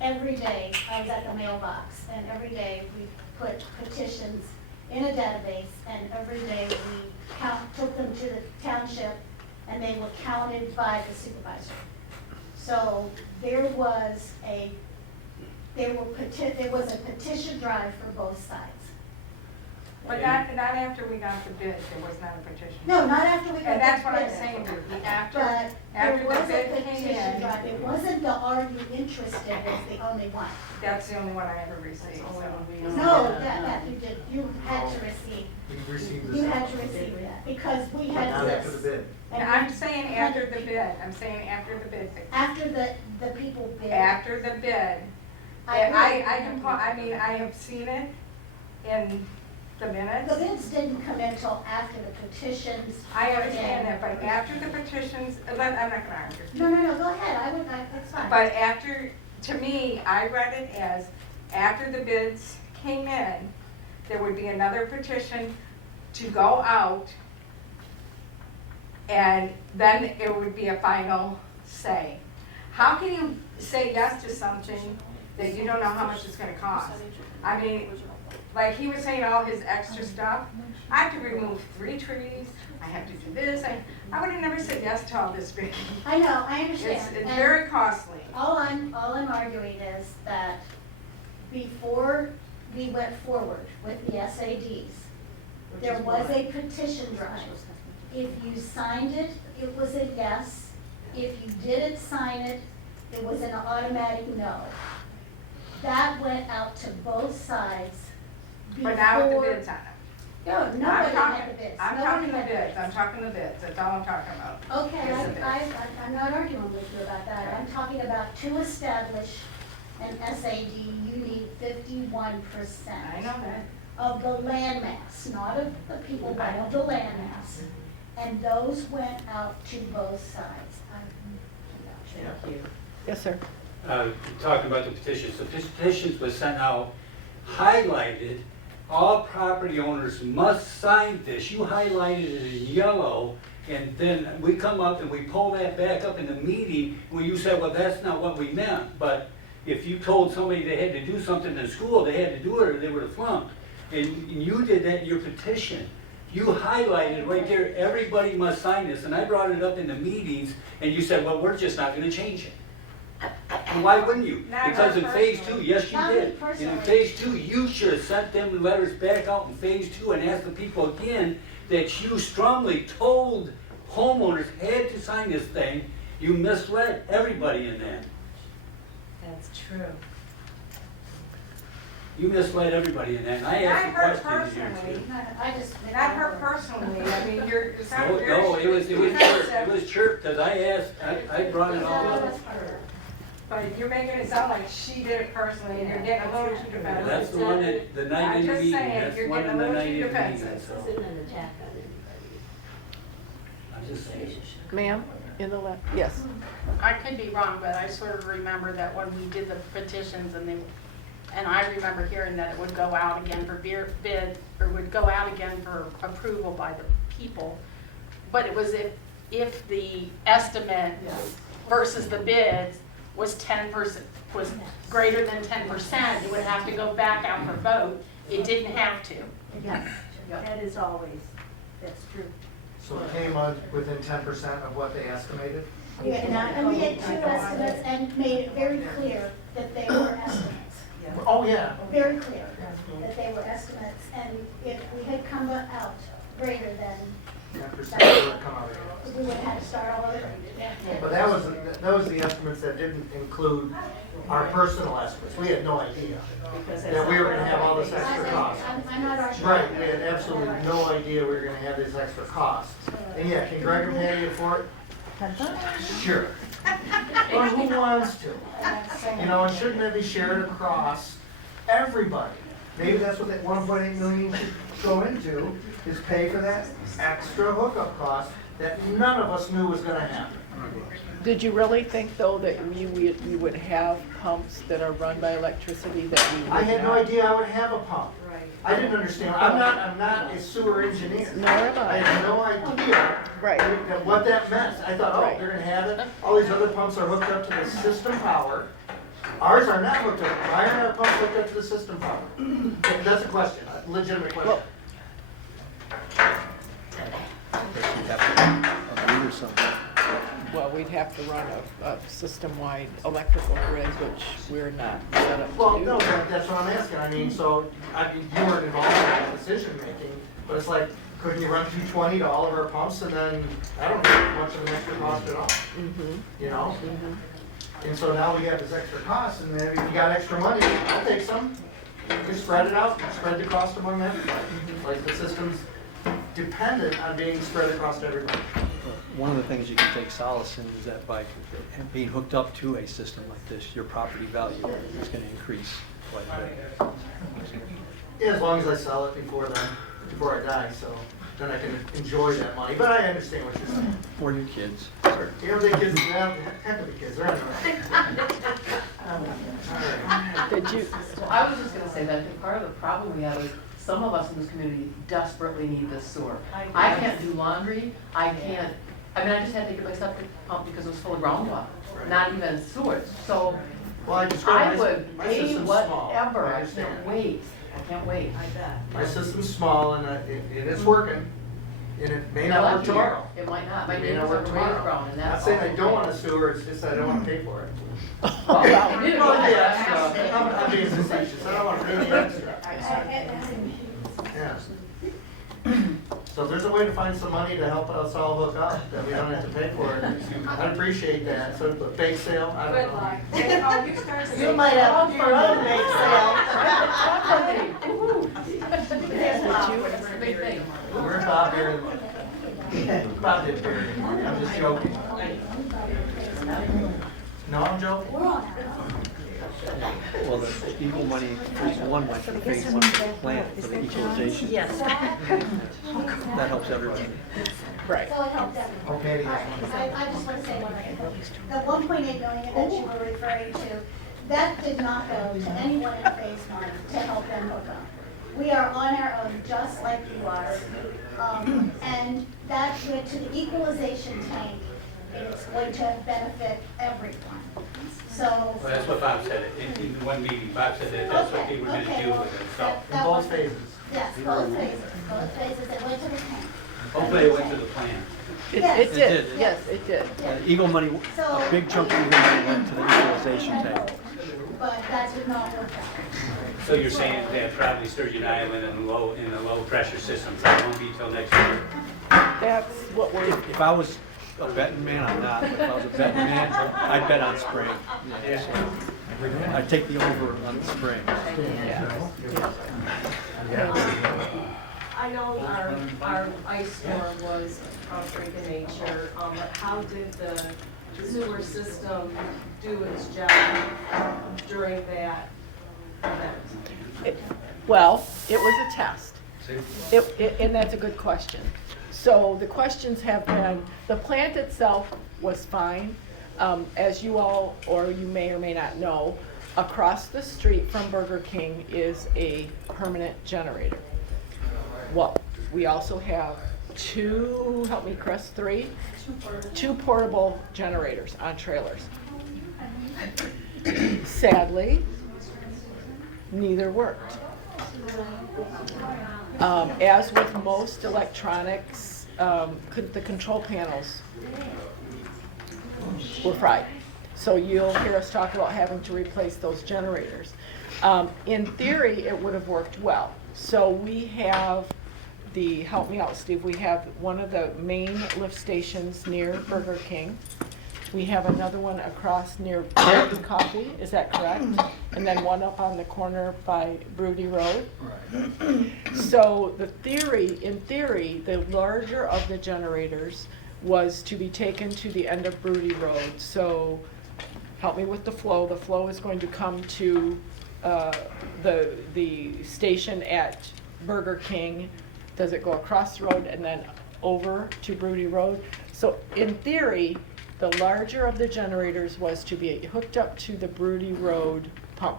Every day, I was at the mailbox, and every day we put petitions in a database, and every day we took them to the township, and they were counted by the supervisor. So there was a petition drive for both sides. But not after we got the bid, there was not a petition. No, not after we got the bid. And that's what I'm saying, Vicki, after But the there was a bid came petition in, drive. It wasn't the are you interested was the only one. that's the only one I ever received, That's the only so. one we No, know. that you did, you had to receive, We received you this. had to receive that, because we But had not this. after the bid. And And I'm saying after the bid, I'm saying after the bid. After the people bid. After the bid. I And agree. I mean, I have seen it in the minutes. The bids didn't come in until after the petitions. I were understand in. that, but after the petitions, I'm not gonna argue. No, go ahead, that's fine. But after, to me, I read it as, after the bids came in, there would be another petition to go out, and then it would be a final say. How can you say yes to something that you don't know how much it's gonna cost? I mean, like he was saying, all his extra stuff, I have to remove 3 trees, I have to do this, I would have never said yes to all this, Vicki. I know, I understand. It's And very costly. All I'm arguing is that before we went forward with the SADs, there was a petition drive. If you signed it, it was a yes. If you didn't sign it, it was an automatic no. That went out to both sides before. But now with the bids on it. No, I'm nobody talking, had the bids. I'm Nobody talking the had bids, I'm talking the bids, that's all I'm talking about. Okay, Is the bids. I'm not arguing with you about that. I'm talking about to establish an SAD, you need 51%. I know that. Of the land mass, not of the people, but of the land mass. And those went out to both sides. Thank you. Yes, sir. Talking about the petitions was sent out, highlighted, all property owners must sign this. You highlighted it in yellow, and then we come up and we pull that back up in the meeting where you said, well, that's not what we meant. But if you told somebody they had to do something in school, they had to do it or they would have flunked. And you did that in your petition. You highlighted right there, everybody must sign this, and I brought it up in the meetings, and you said, well, we're just not gonna change it. And why wouldn't you? Not Because in phase personally. 2, yes, you Not me did. And in personally. phase 2, you should have sent them letters back out in phase 2 and asked the people again that you strongly told homeowners had to sign this thing. You misled everybody in that. That's true. You misled everybody in that, and I Not asked her the questions here personally, too. I just. not her personally, I mean, it sounded very. No, it was chirp, because I asked, I brought it all up. But you're making it sound like she did it personally, and you're getting a little too defensive. That's the one that, the night I'm in the just meeting, saying, that's the you're one getting in a the little night too in the meeting, defensive. so. This isn't an attack on anybody. I'm just saying. Ma'am, in the left, yes. I could be wrong, but I sort of remember that when we did the petitions and I remember hearing that it would go out again for bid, or would go out again for approval by the people. But it was if the estimate versus the bids was 10%, was greater than 10%, it would have to go back out for vote. It didn't have to. Yes, that is always, that's true. So it came on within 10% of what they estimated? Yeah, and we had 2 estimates and made it very clear that they were estimates. Oh, yeah. Very clear that they were estimates, and if we had come out greater than, 10% would come out of it. we would have had to start all over. But that was the estimates that didn't include our personal estimates. We had no idea that we were gonna have all this extra cost. I'm not arguing. Right, we had absolutely no idea we were gonna have this extra cost. And yeah, can Greg and Patty afford it? Sure. But who wants to? You know, and shouldn't that be shared across everybody? Maybe that's what that 1.8 million should go into, is pay for that extra hookup cost that none of us knew was gonna happen. Did you really think, though, that we would have pumps that are run by electricity that we would I had no not? idea I would have a pump. Right. I didn't understand. I'm not a sewer engineer. Nor am I I. had no idea Right. that what that meant. I thought, oh, Right. they're gonna have it. All these other pumps are hooked up to the system power. Ours are not hooked up. Why aren't our pumps hooked up to the system power? That's a question, a legitimate question. Well, You'd have to agree or something. Well, we'd have to run a system-wide electrical grid, which we're not set up Well, to no, do. that's what I'm asking. I mean, so, you weren't involved in that decision making, but it's like, couldn't you run 220 to all of our pumps and then, I don't know, much of an extra cost at all, you know? And so now we have this extra cost, and then if you got extra money, I'll take some. Just spread it out, spread the cost among everybody. Like the system's dependent on being spread across everybody. One of the things you can take solace in is that by being hooked up to a system like this, your property value is going to increase quite a bit. Yeah, as long as I sell it before I die, so then I can enjoy that money. But I understand what you're saying. Or your kids. You know, the kids, well, heck of the kids, they're on the Did you, I was just gonna say that I think part of the problem we have is some of us in this community desperately need this sewer. I can't do laundry, I just had to get my septic pump because it was full of groundwater, not even sewage. So Well, I just I would my pay system's small. whatever, I I understand. can't wait, I can't wait. My system's small and it's working, and it may not work tomorrow. It might not, my It may not neighbors work are raised tomorrow. ground and Not that's. saying I don't want a sewer, it's just that I don't want to pay for it. Well, Well, yeah, I'm being facetious, I don't want to pay the extra. Yeah. So if there's a way to find some money to help us all hook up, that we don't have to pay for it, I'd appreciate that. So a bake sale, I don't know. You might have your own bake That's the big thing. Where's Bob here? Bob didn't hear me. I'm just joking. No, I'm joking. Well, the Eagle money, phase one went to the phase one plant for the equalization. Yes. That helps everybody. right. So it helped them. Okay, yes. I just want to say one thing. The 1.8 million that you were referring to, that did not go to anyone in phase one to help them hook up. We are on our own, just like you are. And that went to the equalization tank, and it's going to benefit everyone. So. Well, that's what Bob said, in one meeting, Bob said that that's what they were gonna Okay, do well, with it, so. In both phases. Yes, both phases, it went to the tank. Hopefully it went to the plan. It Yes. did, It did. yes, it did. Eagle money, a big chunk of Eagle money went to the equalization tank. But that did not work out. So you're saying that probably Sturgeon Island and in the low pressure system, that won't be till next year? That's what we're, If I was a betting man, I'm not, but if I was a betting man, I'd bet on spring. Yeah, so I'd take the over on spring. I know our ice storm was of freak in nature, but how did the sewer system do its job during that event? well, it was a test. And that's a good question. So the questions have been, the plant itself was fine. As you all, or you may or may not know, across the street from Burger King is a permanent generator. Well, we also have two, help me Chris, three? Two portable generators on trailers. Sadly, neither worked. As with most electronics, the control panels were fried. So you'll hear us talk about having to replace those generators. In theory, it would have worked well. So we have help me out, Steve, we have one of the main lift stations near Burger King. We have another one across near Broody Coffee, is that correct? And then one up on the corner by Broody Road. So in theory, the larger of the generators was to be taken to the end of Broody Road. So help me with the flow. The flow is going to come to the station at Burger King. Does it go across the road and then over to Broody Road? So in theory, the larger of the generators was to be hooked up to the Broody Road pump.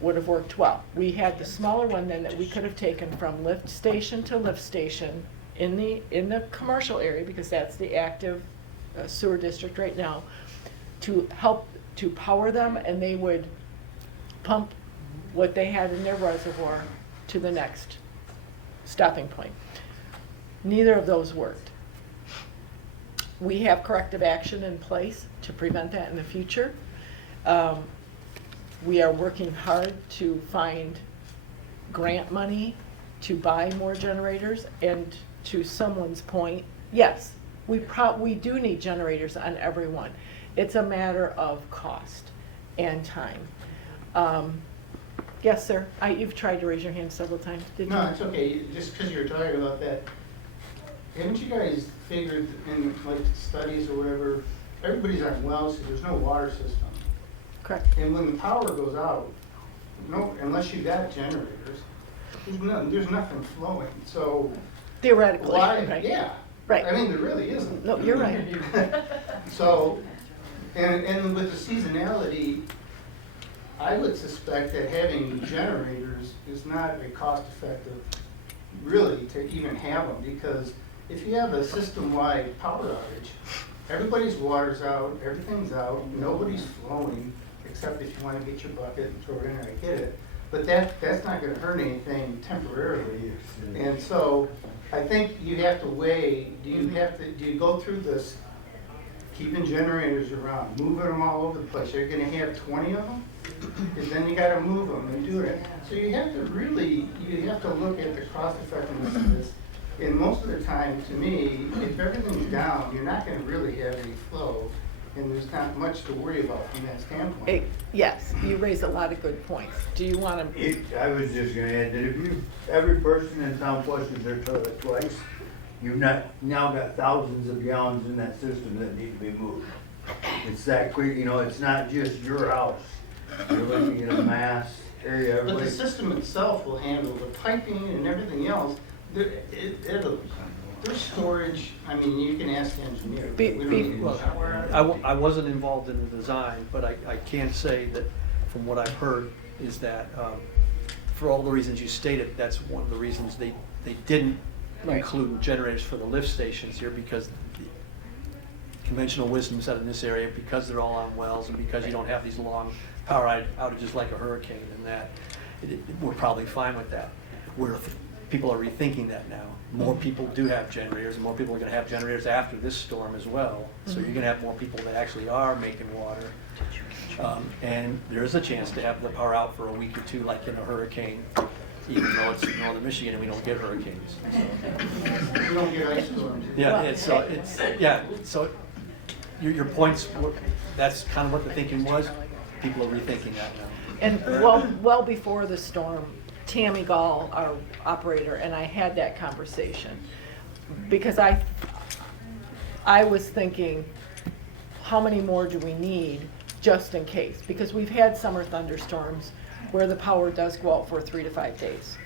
Would have worked well. We had the smaller one then that we could have taken from lift station to lift station in the commercial area, because that's the active sewer district right now, to help to power them, and they would pump what they had in their reservoir to the next stopping point. Neither of those worked. We have corrective action in place to prevent that in the future. We are working hard to find grant money to buy more generators, and to someone's point, yes, we do need generators on every one. It's a matter of cost and time. Yes, sir. You've tried to raise your hand several times, didn't you? No, it's okay, just because you're talking about that, haven't you guys figured in like studies or whatever, everybody's on wells, so there's no water system. Correct. And when the power goes out, unless you got generators, there's nothing flowing, so. Theoretically, Why, right? yeah. Right. I mean, there really isn't. No, you're right. So, and with the seasonality, I would suspect that having generators is not a cost effective, really, to even have them, because if you have a system-wide power outage, everybody's water's out, everything's out, nobody's flowing, except if you want to get your bucket and throw it in there and get it. But that's not gonna hurt anything temporarily. And so I think you have to weigh, do you go through this, keeping generators around, moving them all over the place? You're gonna have 20 of them? Because then you gotta move them and do it. So you have to look at the cost effectiveness of this. And most of the time, to me, if everything's down, you're not gonna really have any flow, and there's not much to worry about from that standpoint. Yes, you raise a lot of good points. Do you want to? I was just gonna add that if every person in town flushes their toilet twice, you've now got thousands of gallons in that system that need to be moved. It's that quick, it's not just your house. You're looking at a mass area. But the system itself will handle the piping and everything else. There's storage, I mean, you can ask the engineer. We don't need to Well, I wasn't involved in the design, but I can say that from what I've heard is that for all the reasons you stated, that's one of the reasons they didn't include generators for the lift stations here, because the conventional wisdom said in this area, because they're all on wells and because you don't have these long power outages like a hurricane, and that we're probably fine with that. People are rethinking that now. More people do have generators, and more people are going to have generators after this storm as well. So you're going to have more people that actually are making water. And there is a chance to have the power out for a week or two, like in a hurricane, even though it's in northern Michigan and we don't get hurricanes. So. We don't get ice storms. Yeah, so your points, that's kind of what the thinking was. People are rethinking that now. And well before the storm, Tammy Gall, our operator, and I had that conversation, because I was thinking, how many more do we need just in case? Because we've had summer thunderstorms where the power does go out for 3 to 5 days.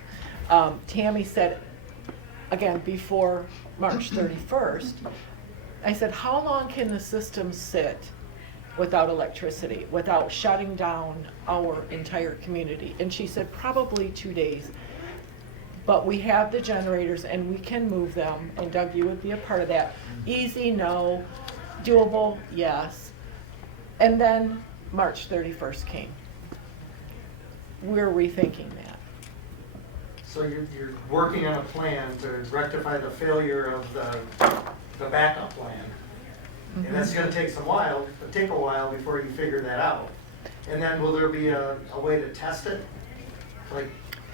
Tammy said, again, before March 31st, I said, how long can the system sit without electricity, without shutting down our entire community? And she said, probably 2 days. But we have the generators and we can move them, and Doug, you would be a part of that. Easy, no. Doable, yes. And then March 31st came. We're rethinking that. So you're working on a plan to rectify the failure of the backup plan. And that's gonna take a while before you figure that out. And then will there be a way to test it? Like,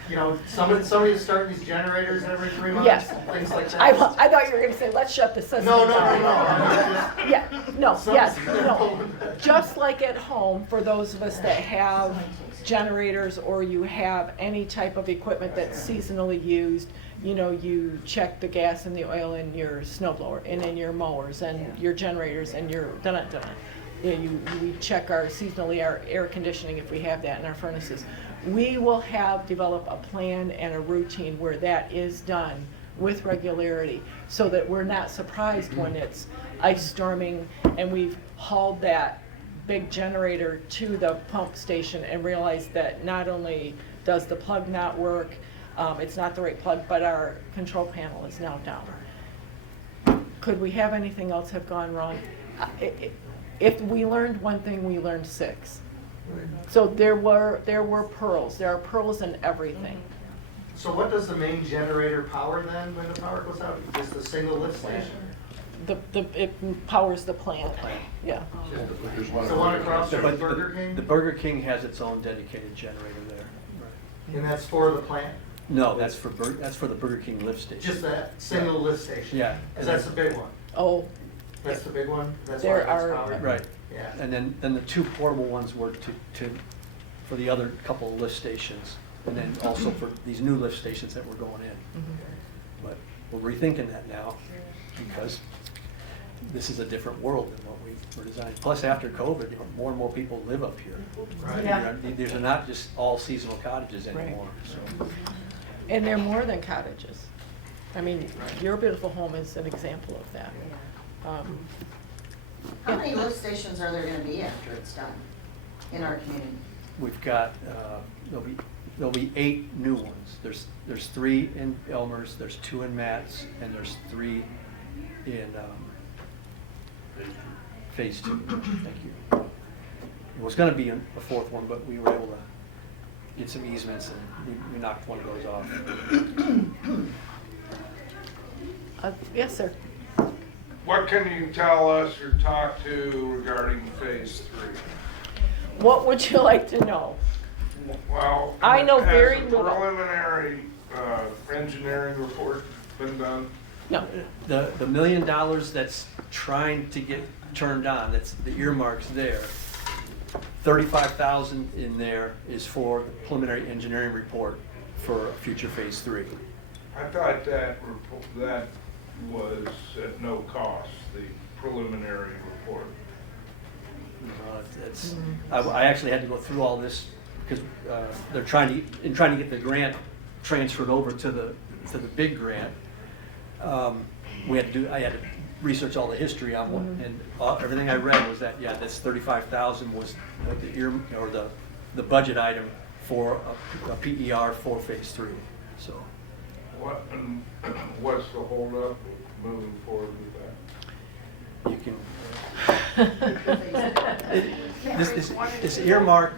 you know, somebody's starting these generators every 3 months, Yes. things like that. I thought you were gonna say, let's shut the system No, down. I mean, Yeah, no, Some- yes, no. Just like at home, for those of us that have generators or you have any type of equipment that's seasonally used, you know, you check the gas and the oil in your snow blower and in your mowers and your generators and your dun-dun-dun. Yeah, we check seasonally our air conditioning if we have that in our furnaces. We will develop a plan and a routine where that is done with regularity so that we're not surprised when it's ice storming and we've hauled that big generator to the pump station and realized that not only does the plug not work, it's not the right plug, but our control panel is now down. Could we have anything else have gone wrong? If we learned one thing, we learned 6. So there were pearls. There are pearls in everything. So what does the main generator power then when the power goes out? Just a single lift station? It powers the plant. Yeah. There's one- So one across from But Burger King? The Burger King has its own dedicated generator there. Right. And that's for the plant? No, that's for the Burger King lift station. Just that single lift station? Yeah. Because that's the big one. Oh, That's the big one? That's why There it's are- powered? Right. Yeah. And then the 2 portable ones were for the other couple of lift stations, and then also for these new lift stations that were going in. But we're rethinking that now, because this is a different world than what we were designing. Plus, after COVID, you know, more and more people live up here. Right. Yeah. These are not just all seasonal cottages anymore, so. and they're more than cottages. I mean, your beautiful home is an example of that. How many lift stations are there gonna be after it's done in our community? We've got, there'll be 8 new ones. There's 3 in Elmer's, there's 2 in Matt's, and there's 3 in Phase 2. Thank you. It was gonna be a 4th one, but we were able to get some easements and we knocked one of those off. Yes, sir. What can you tell us or talk to regarding phase 3? What would you like to know? Well, I know very has little. a preliminary engineering report been done? No. The $1 million that's trying to get turned on, that's the earmarks there, 35,000 in there is for the preliminary engineering report for future Phase 3. I thought that was at no cost, the preliminary report. I actually had to go through all this because they're trying to get the grant transferred over to the big grant. I had to research all the history on what, and everything I read was that, yeah, this 35,000 was the budget item for a PER for Phase 3. So. What's the holdup moving forward with that? You can. This earmark.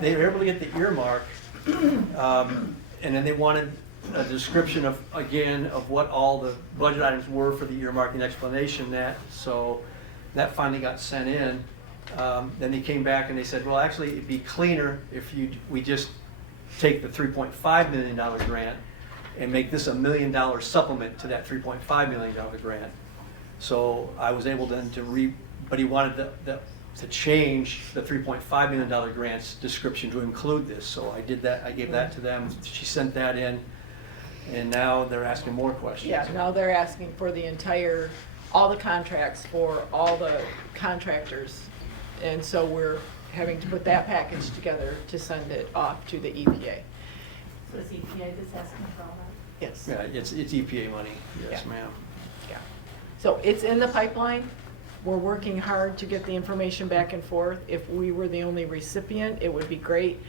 They were able to get the earmark, and then they wanted a description of what all the budget items were for the earmark and explanation that. So that finally got sent in. Then they came back and they said, well, actually, it'd be cleaner if we just take the $3.5 million grant and make this $1 million supplement to that $3.5 million grant. So I was able then but he wanted to change the $3.5 million grant's description to include this. So I did that, I gave that to them, she sent that in, and now they're asking more questions. Yeah, now they're asking for all the contracts for all the contractors. And so we're having to put that package together to send it off to the EPA. So is EPA that's asking for all that? Yes. Yeah, it's EPA money, yes, Yeah. ma'am. Yeah. So it's in the pipeline. We're working hard to get the information back and forth. If we were the only recipient, it would be great.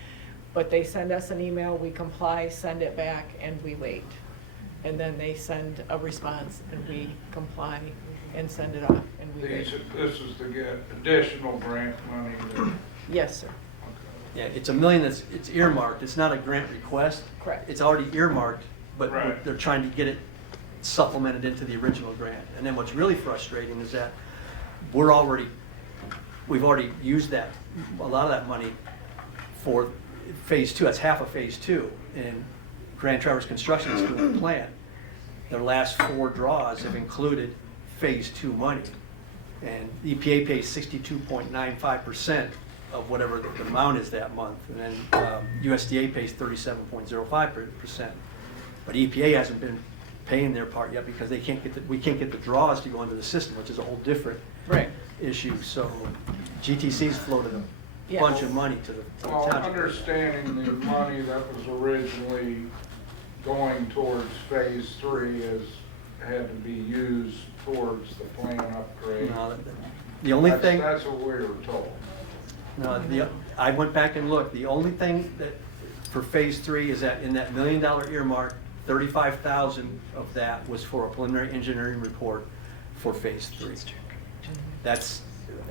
But they send us an email, we comply, send it back, and we wait. And then they send a response, and we comply and send it off, and we wait. This is to get additional grant money. Yes, sir. Yeah, it's $1 million it's earmarked, it's not a grant request. Correct. It's already earmarked, but Right. they're trying to get it supplemented into the original grant. And then what's really frustrating is that we've already used a lot of that money phase two, that's half of phase two. And Grand Traverse Construction is doing the plan. Their last 4 draws have included phase two money. And EPA pays 62.95% of whatever the amount is that month. And then USDA pays 37.05%. But EPA hasn't been paying their part yet because they can't get we can't get the draws to go into the system, which is a whole different issue. So GTC's floated a bunch of money to the Well, township. understanding the money that was originally going towards phase 3 had to be used towards the plant upgrade. No, the only thing. That's what we were told. No, I went back and looked. The only thing that for phase 3 is that in that $1 million earmark, 35,000 of that was for a preliminary engineering report for phase 3. That's,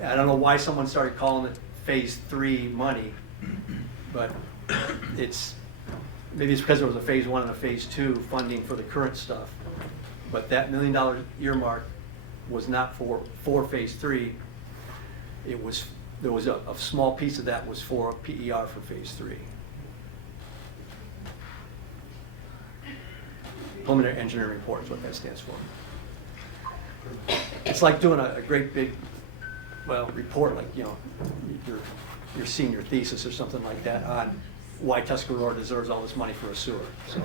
I don't know why someone started calling it phase 3 money, but maybe it's because there was a phase 1 and a phase 2 funding for the current stuff. But that $1 million earmark was not for phase 3. There was a small piece of that was for PER for phase 3. Preliminary engineering report is what that stands for. It's like doing a great big, report, like, your senior thesis or something like that on why Tuscarora deserves all this money for a sewer. So,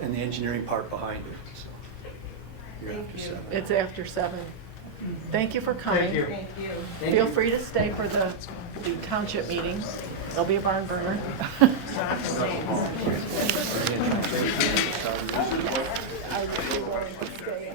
and the engineering part behind it. So, you're after 7. It's after 7. Thank you for coming. Thank you. Thank you. Feel free to stay for the township meeting. There'll be a barn burner. Yeah. I would be willing to stay.